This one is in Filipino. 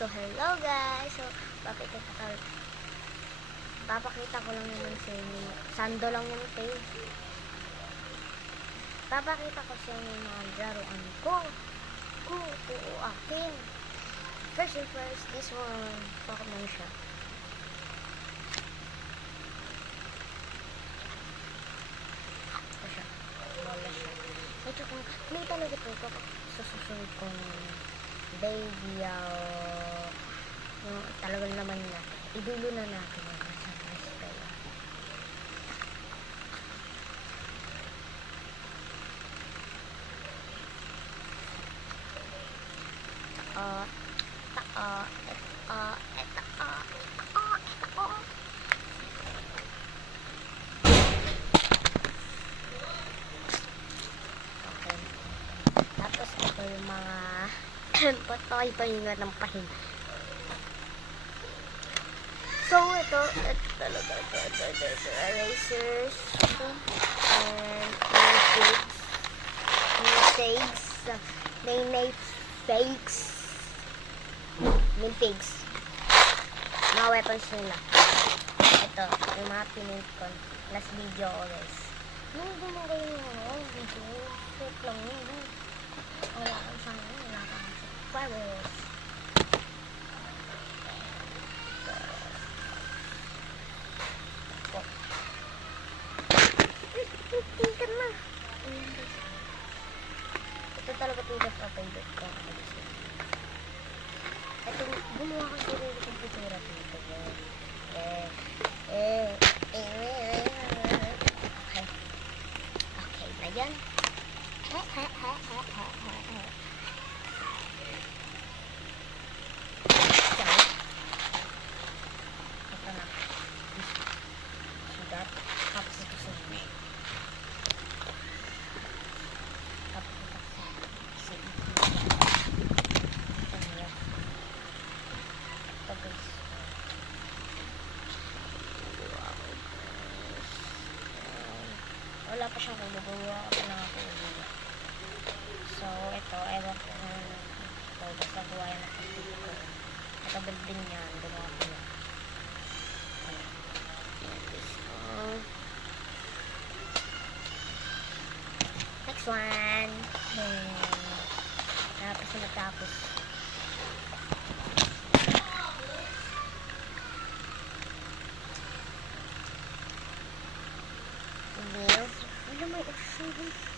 So, hello guys. So, papakita ko lang naman sa inyo. Sando lang yung tape. Papakita ko sa inyo yung mga laruan ko. Oo, akin. First, this one. Pokemon siya. Ito siya. Bola siya. Ito kung may talaga ito. Susunod kong baby talagang naman na idulo na natin yung sa spell. Okay. Tapos ito yung mga patoy-pahinga ng pahinga. So, ito talaga, ito, erasers, and minfigs, mga weapons nila. Ito, yung mga pinint ko, last video always. Hindi mo kayo yung video, short lang yun. Wala kang sana, wala kang subscribers. Tingkan na. Ito talaga pinaka-favorite ko. Ito, gumawa ko sarili kong picture dito. Okay na yan. Ito na. Sugat. Tapos ito sa inyo. Wala pa siyang kulugawa ako na ako. So, ito, ewan ko ito, basta buhay na kapit ko. Nakabuild din yan, gumawa ko yan. Next one. Tapos na matapos. Wala may option.